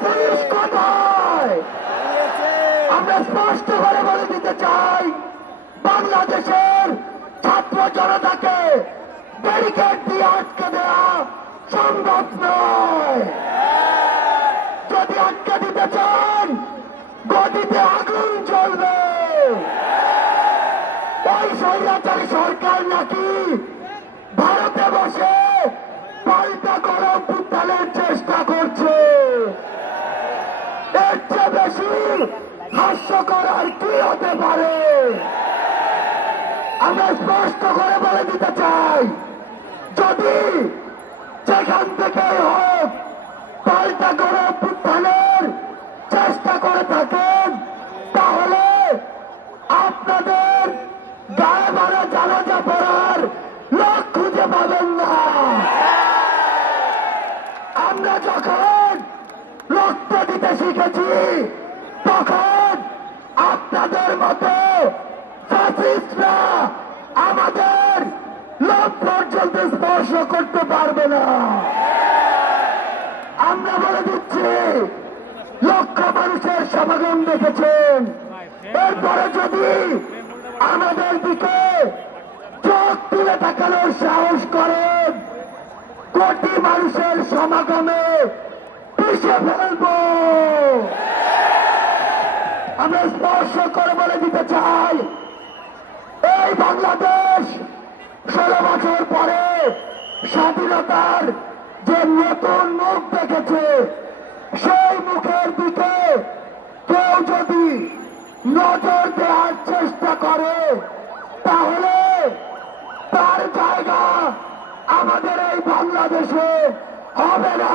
Police কোথায়? আমরা স্পষ্ট করে বলে দিতে চাই, বাংলাদেশের ছাত্র জনতাকে ব্যারিকেড দিয়ে আটকে দেওয়া সম্ভব নয়। যদি আটকে দিতে চান, গদিতে আগুন জ্বলবে। ওই স্বৈরাচারী সরকার নাকি ভারতে বসে পাল্টা গরম উত্থানের চেষ্টা করছে। এর চেয়ে বেশি হাস্যকর আর কি হতে পারে? আমরা স্পষ্ট করে বলে দিতে চাই, যদি যেখান থেকে হোক পাল্টা গরম উত্থানের চেষ্টা করে থাকেন, তাহলে আপনাদের গায়ে মারা জানাজা পড়ার লোক খুঁজে পাবেন না। আমরা যখন রক্ত দিতে শিখেছি, তখন আপনাদের মতো ফ্যাসিস্টরা আমাদের লোক পর্যন্ত স্পর্শ করতে পারবে না। আমরা বলে দিচ্ছি, লক্ষ মানুষের সমাগম দেখেছেন, এরপরে যদি আমাদের দিকে চোখ তুলে তাকানোর সাহস করেন, কোটি মানুষের সমাগমে পিষে ফেলব। আমরা স্পর্শ করে বলে দিতে চাই, এই বাংলাদেশ 16 বছর পরে স্বাধীনতার যে নতুন মুখ দেখেছে, সেই মুখের দিকে কেউ যদি নজর দেওয়ার চেষ্টা করে, তাহলে তার জায়গা আমাদের এই বাংলাদেশে হবে না।